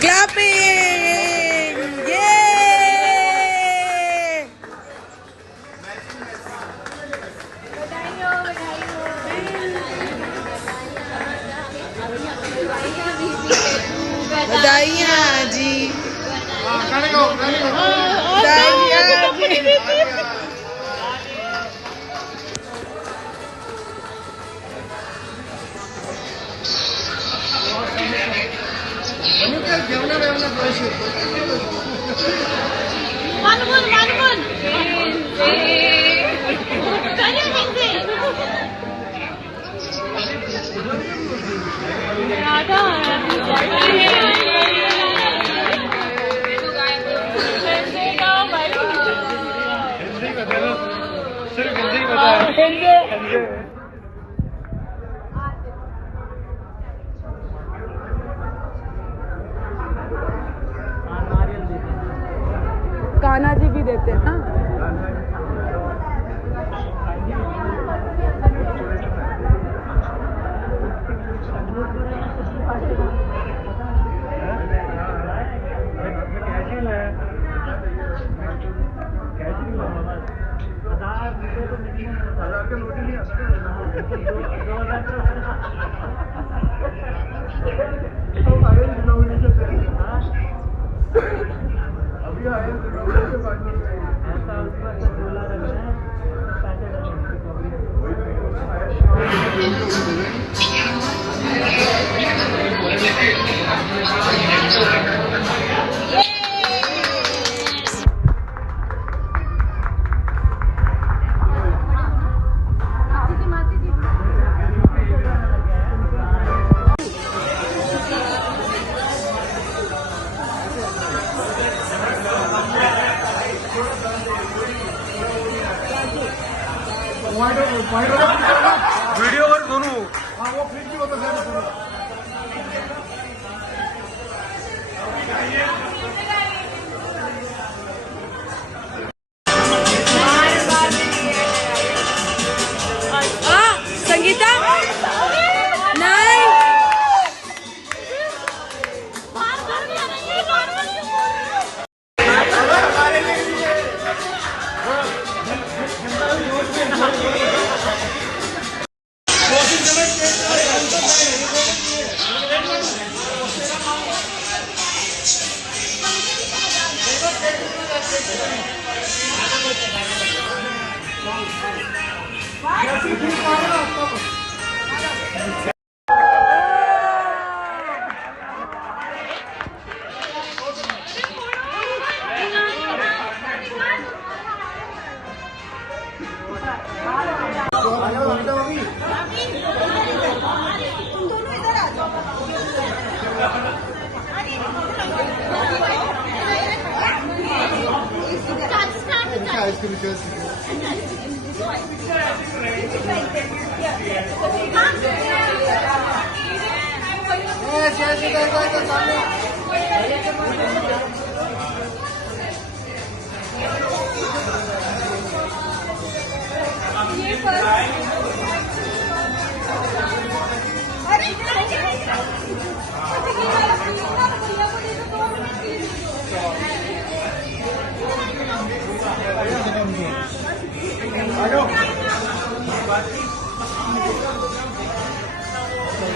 Clapping, ये बधाइयाँ जी, बधाइयाँ जी। कान्हा जी भी देते हैं ना। वीडियो कर दोनों। हाँ वो फ्रिज भी होता है। संगीता नहीं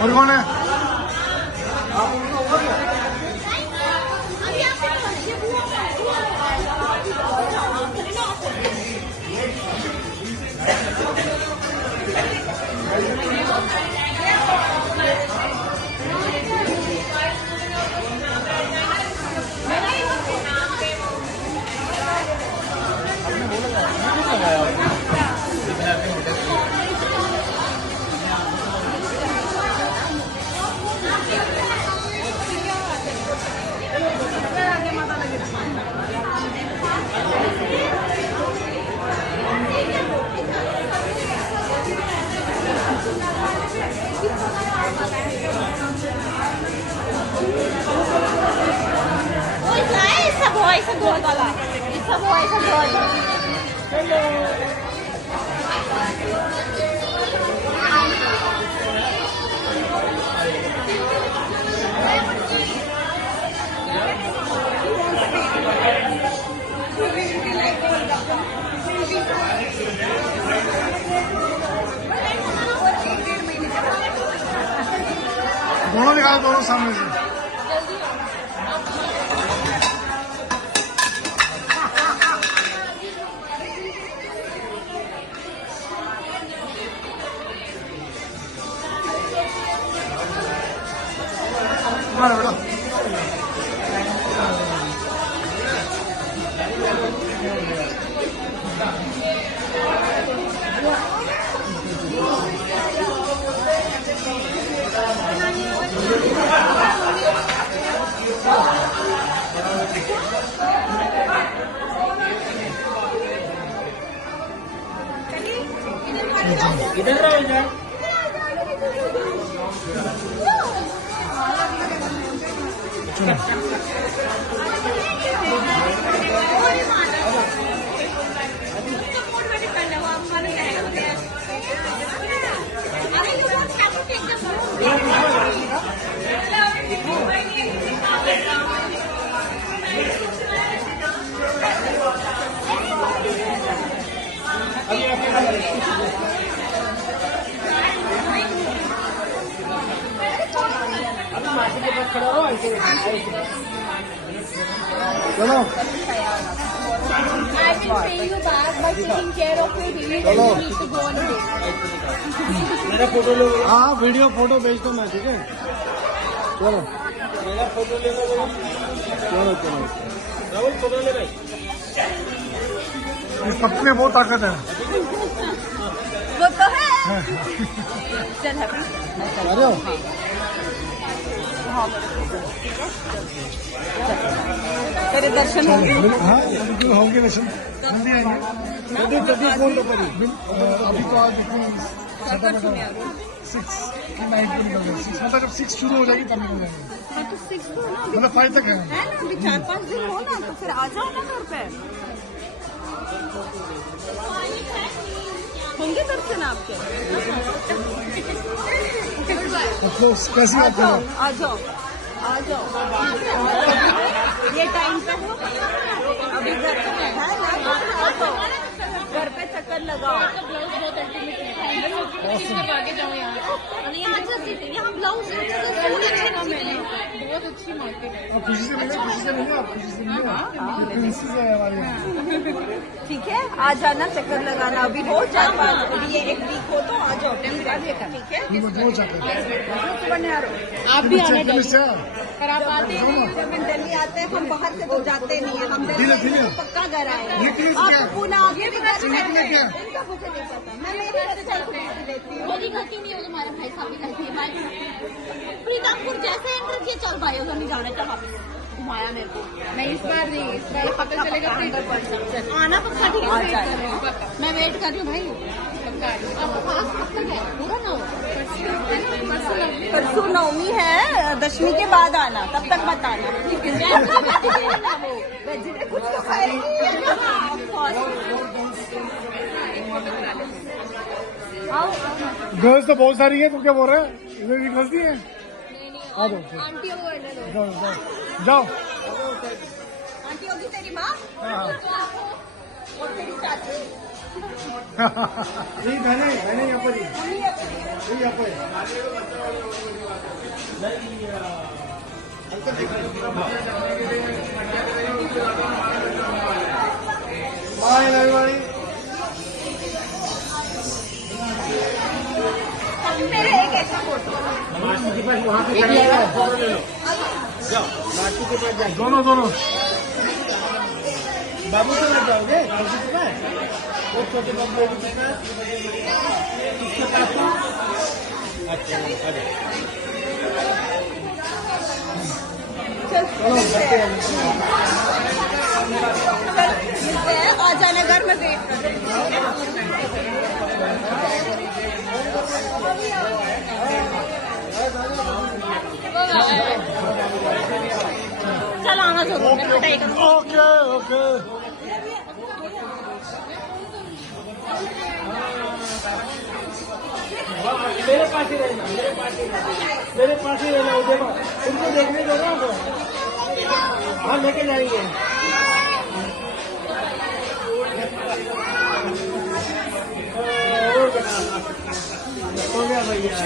और कौन है? दोनों निकालो, दोनों सामने से। बेटा इधर रहो इधर। चलो I will pay you back by taking care of your baby when you need to go on day. मेरा फोटो लो। हाँ वीडियो फोटो भेज दो मैं, ठीक है। चलो मेरा फोटो ले लो। चलो चलो। राहुल फोटो ले भाई। इस पत्ते में बहुत ताकत है। वो तो है। चल हैप्पी। अरे तेरे दर्शन होंगे। हाँ बिल्कुल होंगे दर्शन, जल्दी आएंगे। जल्दी फोन तो करिए। अभी तो आज 6 मतलब जब 6 शुरू हो जाएगी तभी हो जाएंगे। हाँ तो 6 को ना मतलब 5 तक है ना, अभी 4-5 दिन हो ना, तो फिर आ जाओ ना घर पे। होंगे दर्शन आपके? कैसी आ बात कर रहे जाओ हो? आ जाओ आ जाओ। ये टाइम पे हो अभी घर पे है ना, आ जाओ घर पे चक्कर लगाओ। ब्लाउज बहुत अल्टीमेट है, आगे जाओ यहाँ यहाँ ब्लाउज मैंने बहुत अच्छी मार्केट है। खुशी से मिले, खुशी से मिले, आप खुशी से मिले। प्रिंसेस है हमारे यहाँ। ठीक है, आ जाना, चक्कर लगाना। अभी हो जाए अभी ये 1 वीक हो तो आ जाओ, ठीक है। दो चक्कर आप भी आना पर आप आते हैं जब हम दिल्ली आते हैं, हम बाहर से तो जाते नहीं है, हम दिल्ली पक्का घर आए हैं। आप पुणे आगे भी घर इनका मुझे नहीं पता, मैं मेरी वेबसाइट लेती हूँ। मोदी घर की नहीं हो तुम्हारे भाई साहब की घर की भाई प्रीतमपुर जैसे एंटर किए चल भाई उधर नहीं जाना था, वापस घुमाया मेरे को। मैं इस बार नहीं, इस बार पता चलेगा आना पक्का, ठीक है मैं वेट कर रही हूँ भाई। आपको पास कब तक है? पूरा ना हो परसों नवमी है, दशमी के बाद आना, तब तक मत आना। कुछ तो खाएगी। गर्ल्स तो बहुत सारी है, तो क्या बोल रहे हैं? इधर की गर्ल्स नहीं है? आ जाओ आंटी को जाओ। आंटी होगी तेरी माँ और तेरी चाची। नहीं बहने यहाँ पर ही, यहाँ पर Bye everybody. मेरे एक ऐसा फोटो दोनों बाबू के पास जाओगे? बाबू के पास? वो छोटे बाबू के पास? किसके पास? अच्छा आ जाने घर में वेट कर। चल आना जरूर, मैं पिटाई करूँ। ओके मेरे पास ही रहना, मेरे पास ही रहना। देखो उनको देखने दो ना, हाँ लेके जाएंगे। हो गया भैया।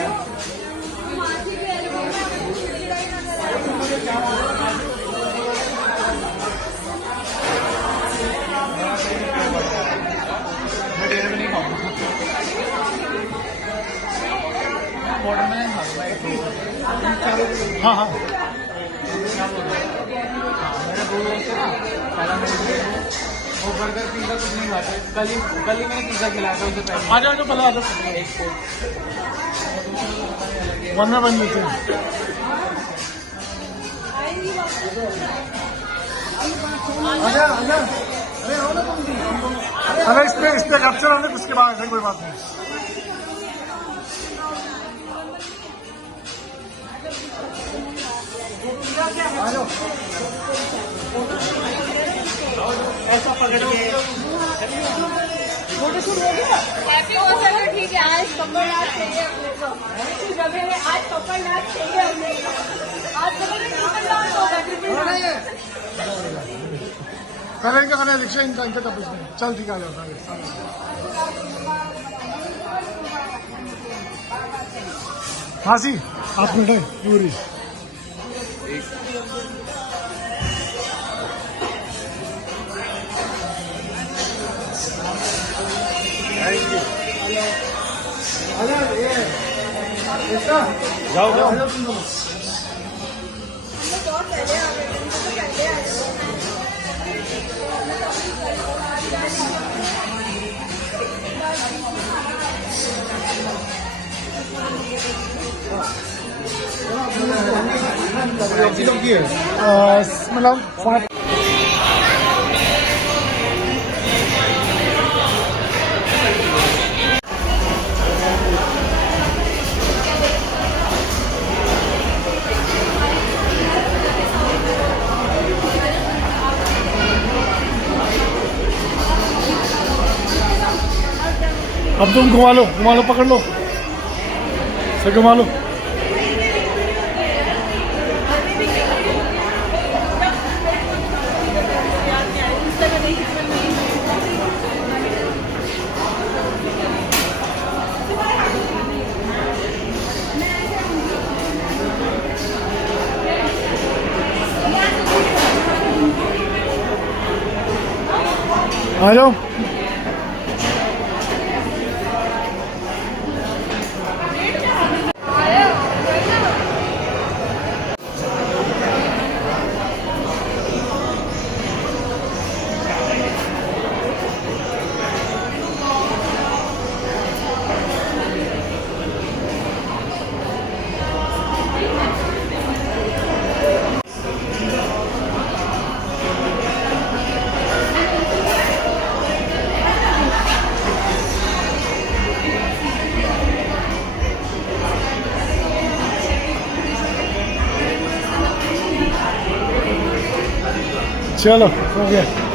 हाँ हाँ वो बर्गर पिज्जा कुछ नहीं खाते। कल ही मैंने पिज्जा खिलाया था उसे पहले। आ जाओ पहले आ जाओ वन में बन लेते हैं आजा आजा अरे आओ ना तुम भी अरे इस पे कैप्चर आने उसके बाद है कोई बात नहीं आ जाओ ऐसा पकड़ के हैप्पी हो चलो ठीक है। आज कमरनाथ चाहिए अपने को। ऐसी जगह में आज कमरनाथ चाहिए अपने को। आज कमरनाथ होगा। पहले इनका करना है रिक्शा इनका इनका तब इसमें चल ठीक आ जाओ सारे हाँ सी 8 मिनट है पूरी जाओ जाओ मतलब अब तुम घुमा लो पकड़ लो से घुमा लो आ जाओ चलो हो गया